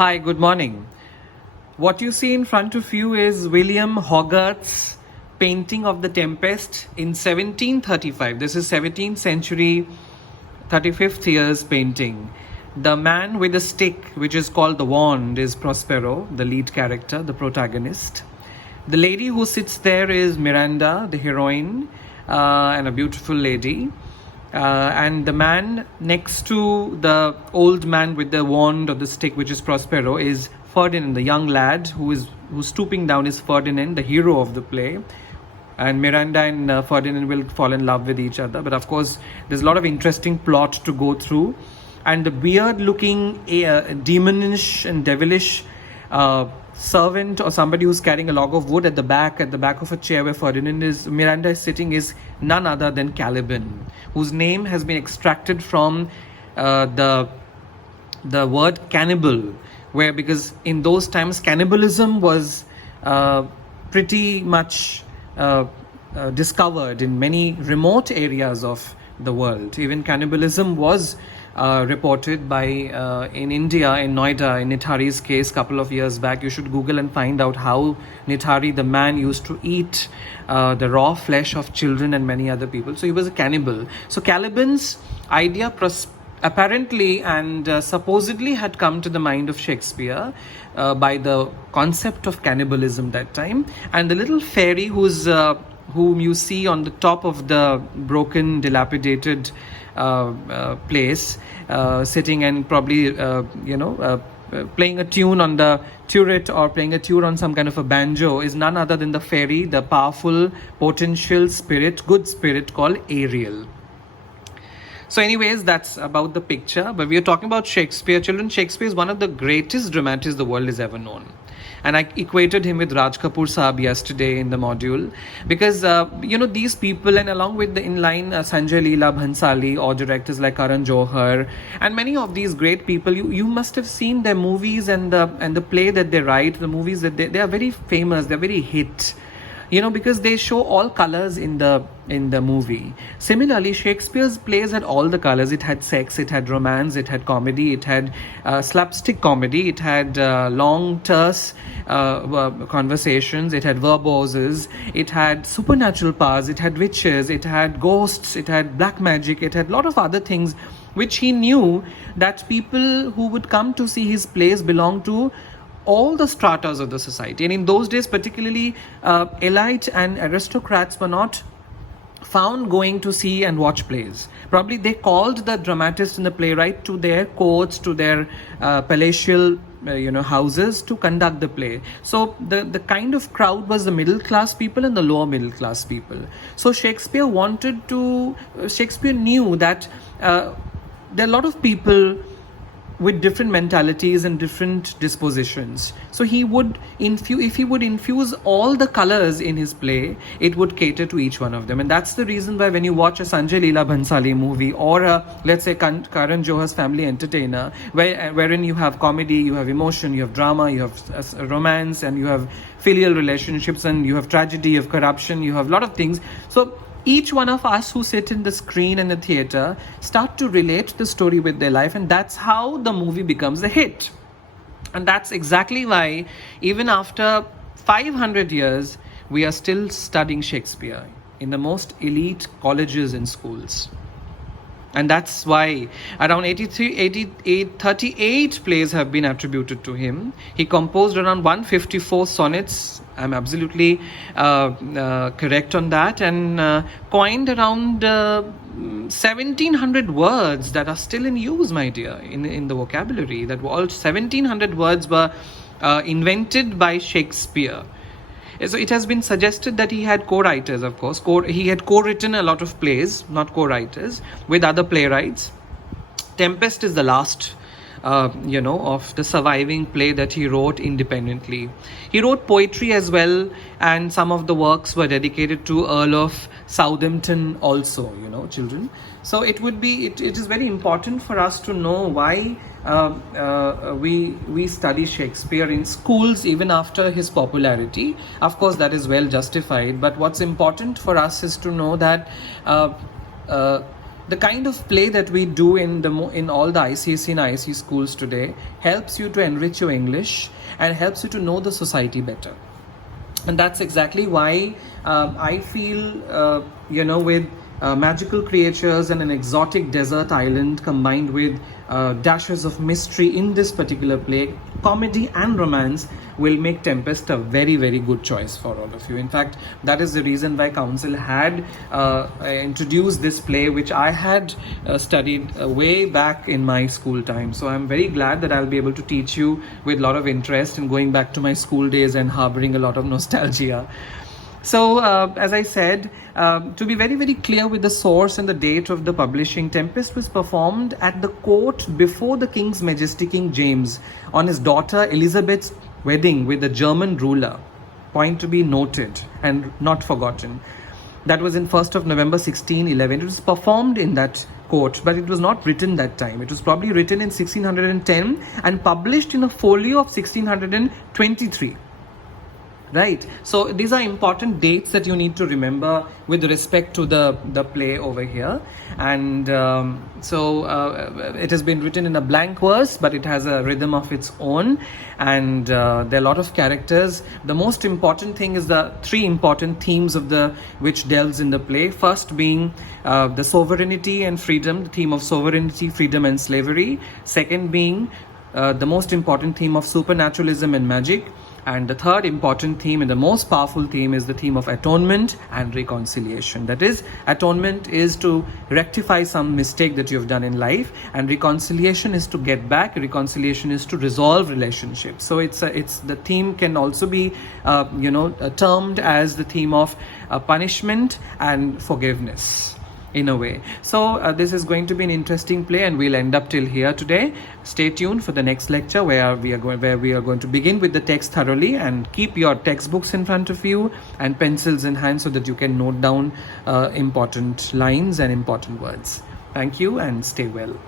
Hi, good morning. What you see in front of you is William Hogarth's painting of the Tempest in 1735. This is 17th century, 35th year's painting. The man with the stick, which is called the wand, is Prospero, the lead character, the protagonist. The lady who sits there is Miranda, the heroine, and a beautiful lady. And the man next to the old man with the wand or the stick, which is Prospero, is Ferdinand, the young lad who's stooping down is Ferdinand, the hero of the play. And Miranda and Ferdinand will fall in love with each other. But of course, there's a lot of interesting plot to go through. And the weird-looking, demonish and devilish servant or somebody who's carrying a log of wood at the back of a chair where Miranda is sitting is none other than Caliban, whose name has been extracted from the word cannibal, because in those times cannibalism was pretty much discovered in many remote areas of the world. Even cannibalism was reported by in India, in Noida, in Nithari's case, couple of years back. You should Google and find out how Nithari, the man, used to eat the raw flesh of children and many other people. So he was a cannibal. So Caliban's idea apparently and supposedly had come to the mind of Shakespeare by the concept of cannibalism that time. And the little fairy whom you see on the top of the broken, dilapidated place, sitting and probably playing a tune on the turret or playing a tune on some kind of a banjo, is none other than the fairy, the powerful, potential spirit, good spirit called Ariel. So anyways, that's about the picture. But we are talking about Shakespeare. Children, Shakespeare is one of the greatest dramatists the world has ever known. And I equated him with Raj Kapoor Saab yesterday in the module, because these people, and along with the inline Sanjay Leela Bhansali, or directors like Karan Johar and many of these great people, you must have seen their movies and the play that they write, the movies that they are very famous, they're very hit. Because they show all colors in the movie. Similarly, Shakespeare's plays had all the colors. It had sex, it had romance, it had comedy, it had slapstick comedy, it had long, terse conversations, it had verboses, it had supernatural powers, it had witches, it had ghosts, it had black magic, it had a lot of other things which he knew that people who would come to see his plays belong to all the stratas of the society. And in those days, particularly elite and aristocrats were not found going to see and watch plays. Probably they called the dramatist and the playwright to their courts, to their palatial houses to conduct the play. So the kind of crowd was the middle class people and the lower middle class people. So Shakespeare knew that there are a lot of people with different mentalities and different dispositions. So if he would infuse all the colors in his play, it would cater to each one of them. And that's the reason why when you watch a Sanjay Leela Bhansali movie, or let's say Karan Johar's Family Entertainer, wherein you have comedy, you have emotion, you have drama, you have romance, and you have filial relationships, and you have tragedy, you have corruption, you have a lot of things. So each one of us who sit in the screen and the theater start to relate the story with their life, and that's how the movie becomes a hit. And that's exactly why even after 500 years we are still studying Shakespeare in the most elite colleges and schools. And that's why around 38 plays have been attributed to him. He composed around 154 sonnets. I'm absolutely correct on that. And coined around 1,700 words that are still in use, my dear, in the vocabulary. That all 1,700 words were invented by Shakespeare. So it has been suggested that he had co-writers, of course. He had co-written a lot of plays, not co-writers, with other playwrights. Tempest is the last, of the surviving play that he wrote independently. He wrote poetry as well, and some of the works were dedicated to Earl of Southampton also, children. So it is very important for us to know why we study Shakespeare in schools even after his popularity. Of course, that is well justified, but what's important for us is to know that the kind of play that we do in all the ICSE and ISC schools today helps you to enrich your English and helps you to know the society better. And that's exactly why I feel, with magical creatures and an exotic desert island combined with dashes of mystery in this particular play, comedy and romance will make Tempest a very, very good choice for all of you. In fact, that is the reason why Council had introduced this play, which I had studied way back in my school time. So I'm very glad that I'll be able to teach you with a lot of interest in going back to my school days and harboring a lot of nostalgia. So, as I said, to be very, very clear with the source and the date of the publishing, Tempest was performed at the court before the King's Majesty King James on his daughter Elizabeth's wedding with the German ruler. Point to be noted and not forgotten. That was in 1st of November 1611. It was performed in that court, but it was not written that time. It was probably written in 1610 and published in a folio of 1623. Right, so these are important dates that you need to remember with respect to the play over here. And it has been written in a blank verse, but it has a rhythm of its own, and there are a lot of characters. The most important thing is the three important themes of which delves in the play. First being the sovereignty and freedom, the theme of sovereignty, freedom and slavery. Second being the most important theme of supernaturalism and magic. And the third important theme and the most powerful theme is the theme of atonement and reconciliation. That is, atonement is to rectify some mistake that you have done in life, and reconciliation is to get back. Reconciliation is to resolve relationships. So it's the theme can also be termed as the theme of punishment and forgiveness, in a way. So this is going to be an interesting play, and we'll end up till here today. Stay tuned for the next lecture where we are going to begin with the text thoroughly, and keep your textbooks in front of you and pencils in hand so that you can note down important lines and important words. Thank you and stay well.